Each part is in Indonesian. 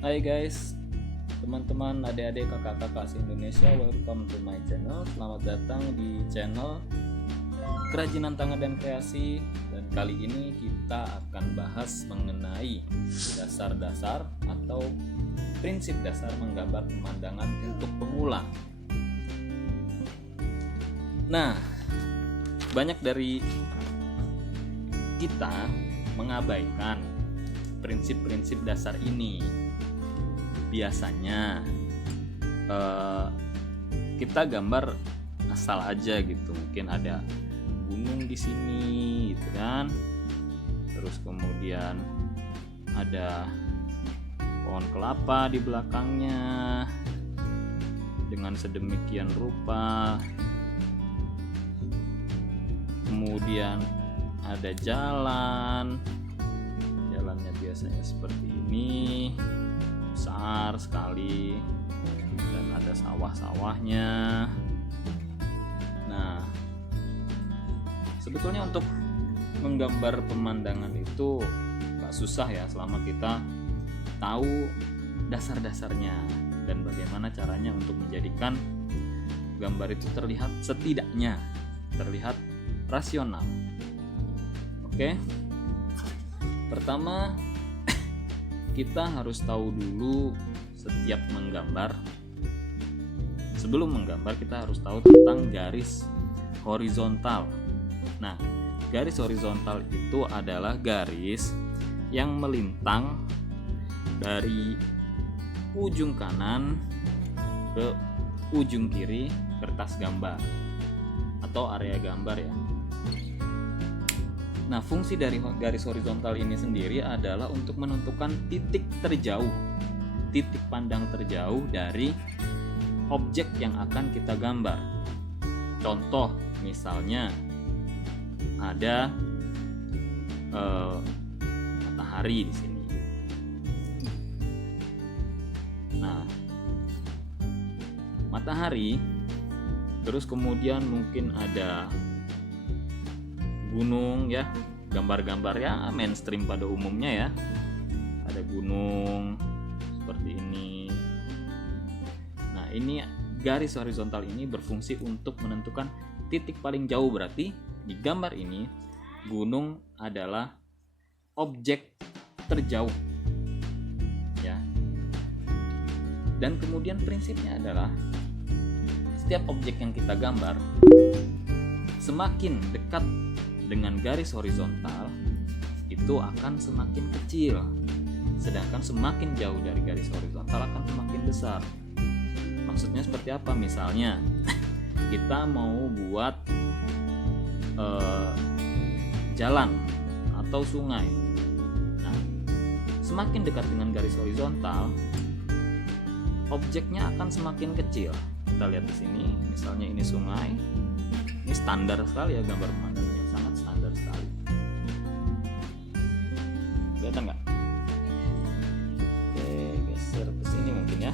Hai guys, teman-teman, adik-adik, kakak-kakak se-Indonesia, welcome to my channel. Selamat datang di channel Kerajinan Tangan dan Kreasi. Dan kali ini kita akan bahas mengenai dasar-dasar atau prinsip dasar menggambar pemandangan untuk pemula. Nah, banyak dari kita mengabaikan prinsip-prinsip dasar ini. Biasanya kita gambar asal aja gitu, mungkin ada gunung di sini gitu kan, terus kemudian ada pohon kelapa di belakangnya dengan sedemikian rupa, kemudian ada jalannya biasanya seperti ini, besar sekali, dan ada sawah-sawahnya. Nah, sebetulnya untuk menggambar pemandangan itu gak susah ya, selama kita tahu dasar-dasarnya dan bagaimana caranya untuk menjadikan gambar itu setidaknya terlihat rasional. Oke, pertama kita harus tahu dulu setiap menggambar. Sebelum menggambar kita harus tahu tentang garis horizontal. Nah, garis horizontal itu adalah garis yang melintang dari ujung kanan ke ujung kiri kertas gambar atau area gambar ya. Nah, fungsi dari garis horizontal ini sendiri adalah untuk menentukan titik pandang terjauh dari objek yang akan kita gambar. Contoh, misalnya ada matahari di sini. Nah, matahari, terus kemudian mungkin ada gunung ya, gambar-gambar ya mainstream pada umumnya ya, ada gunung seperti ini. Nah, ini garis horizontal ini berfungsi untuk menentukan titik paling jauh, berarti di gambar ini gunung adalah objek terjauh ya. Dan kemudian prinsipnya adalah setiap objek yang kita gambar semakin dekat dengan garis horizontal itu akan semakin kecil, sedangkan semakin jauh dari garis horizontal akan semakin besar. Maksudnya seperti apa? Misalnya kita mau buat jalan atau sungai. Nah, semakin dekat dengan garis horizontal, objeknya akan semakin kecil. Kita lihat di sini, misalnya ini sungai. Ini standar sekali ya, gambar pemandangan yang sangat standar sekali. Kelihatan nggak? Oke, geser ke sini mungkin ya.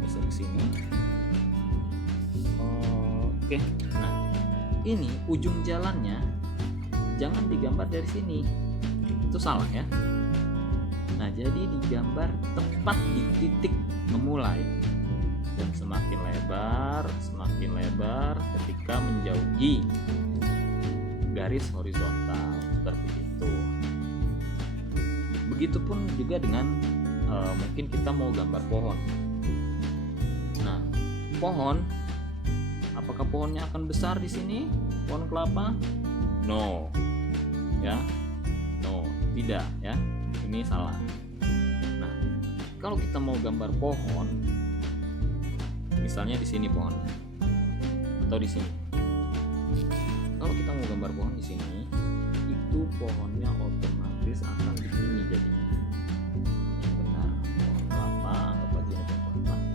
Geser ke sini. Oke, nah ini ujung jalannya jangan digambar dari sini, itu salah ya. Nah, jadi digambar tepat di titik memulai dan semakin lebar ketika menjauhi garis horizontal, seperti itu. Begitupun juga dengan mungkin kita mau gambar pohon. Nah, pohon, apakah pohonnya akan besar di sini? Pohon kelapa? No, ya, no, tidak ya. Ini salah. Nah, kalau kita mau gambar pohon, misalnya di sini pohon, atau di sini. Kalau kita mau gambar pohon di sini, itu pohonnya otomatis akan begini jadinya. Yang benar, pohon kelapa, anggap aja ini pohon kelapa.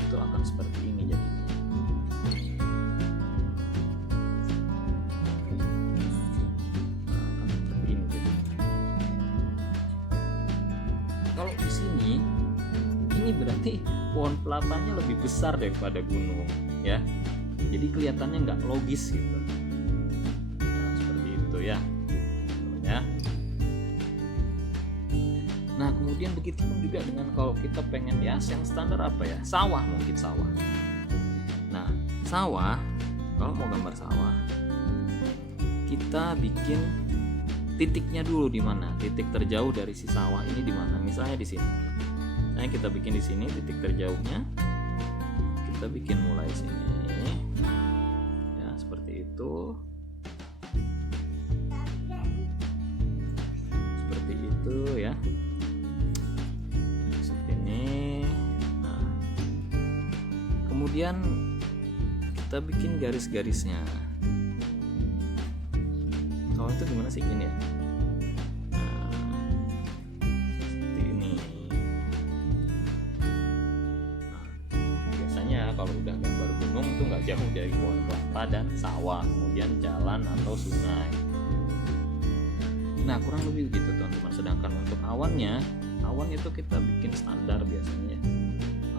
Itu akan seperti ini jadinya. Akan seperti ini jadinya. Kalau di sini, ini berarti pohon kelapanya lebih besar daripada gunung ya, jadi kelihatannya nggak logis gitu. Nah, seperti itu ya. Nah kemudian begitu pun juga dengan kalau kita pengen ya yang standar apa ya, sawah, mungkin sawah. Nah sawah, kalau mau gambar sawah, kita bikin titiknya dulu di mana, titik terjauh dari si sawah ini di mana, misalnya di sini. Nah kita bikin di sini titik terjauhnya, kita bikin mulai sini ya, seperti itu, seperti itu ya, seperti ini. Nah kemudian kita bikin garis-garisnya. Kalau itu gimana sih gini ya, nah, seperti ini. Nah, biasanya kalau udah gambar gunung itu nggak jauh dari pohon kelapa dan sawah, kemudian jalan atau sungai. Nah kurang lebih begitu teman-teman. Sedangkan untuk awannya, awan itu kita bikin standar biasanya.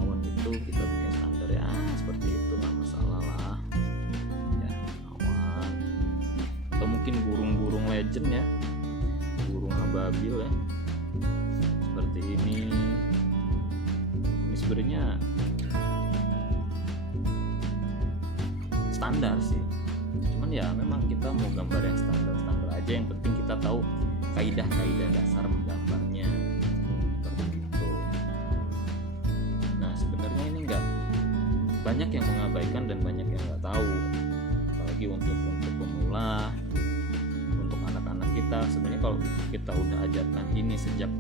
Awan itu kita bikin standar ya, seperti itu, nggak masalah lah ya, awan. Atau mungkin burung-burung legend ya, burung ababil ya, seperti ini. Ini sebenarnya standar sih, cuman ya memang kita mau gambar yang standar-standar aja, yang penting kita tahu kaidah-kaidah dasar menggambarnya, seperti itu. Nah sebenarnya ini enggak banyak yang mengabaikan dan banyak yang nggak tahu, apalagi untuk pemula, untuk anak-anak kita. Sebenarnya kalau kita udah ajarkan ini sejak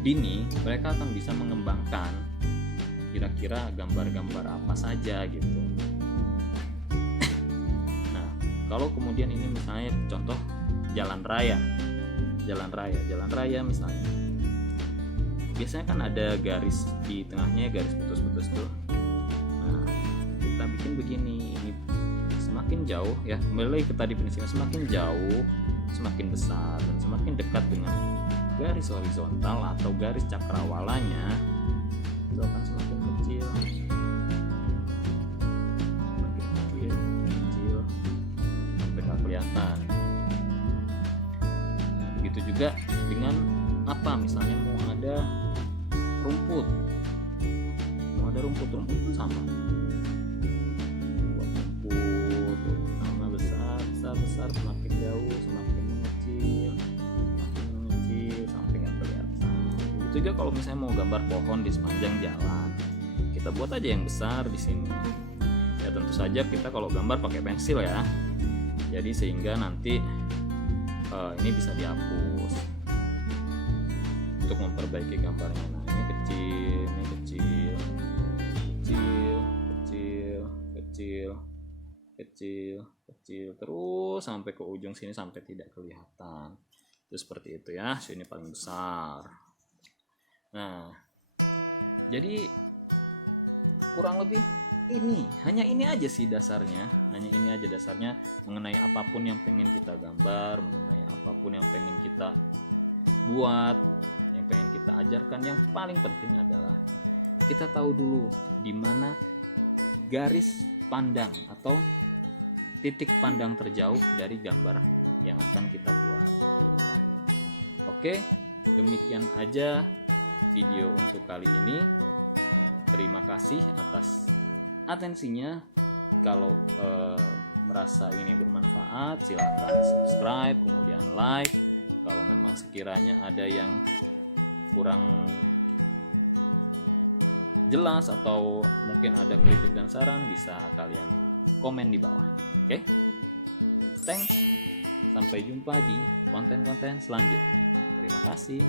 dini, mereka akan bisa mengembangkan kira-kira gambar-gambar apa saja gitu. Nah kalau kemudian ini misalnya contoh jalan raya misalnya, biasanya kan ada garis di tengahnya, garis putus-putus tuh. Nah kita bikin begini, ini semakin jauh ya, kembali lagi ke tadi prinsipnya, semakin jauh semakin besar, dan semakin dekat dengan garis horizontal atau garis cakrawalanya itu akan semakin kecil, sampai nggak kelihatan. Nah, begitu juga dengan apa, misalnya mau ada rumput pun sama, buat rumput sama besar, semakin jauh semakin mengecil sampai nggak kelihatan. Begitu juga kalau misalnya mau gambar pohon di sepanjang jalan, kita buat aja yang besar di sini. Ya tentu saja kita kalau gambar pakai pensil ya, jadi sehingga nanti ini bisa dihapus untuk memperbaiki gambarnya. Nah ini kecil terus sampai ke ujung sini sampai tidak kelihatan. Itu seperti itu ya, sini paling besar. Nah jadi kurang lebih hanya ini aja sih dasarnya, mengenai apapun yang pengen kita gambar, mengenai apapun yang pengen kita buat, yang pengen kita ajarkan. Yang paling penting adalah kita tahu dulu di mana garis pandang atau titik pandang terjauh dari gambar yang akan kita buat. Oke, demikian aja video untuk kali ini. Terima kasih atas atensinya. Kalau merasa ini bermanfaat, silakan subscribe, kemudian like. Kalau memang sekiranya ada yang kurang jelas atau mungkin ada kritik dan saran, bisa kalian komen di bawah. Oke? Thanks. Sampai jumpa di konten-konten selanjutnya. Terima kasih.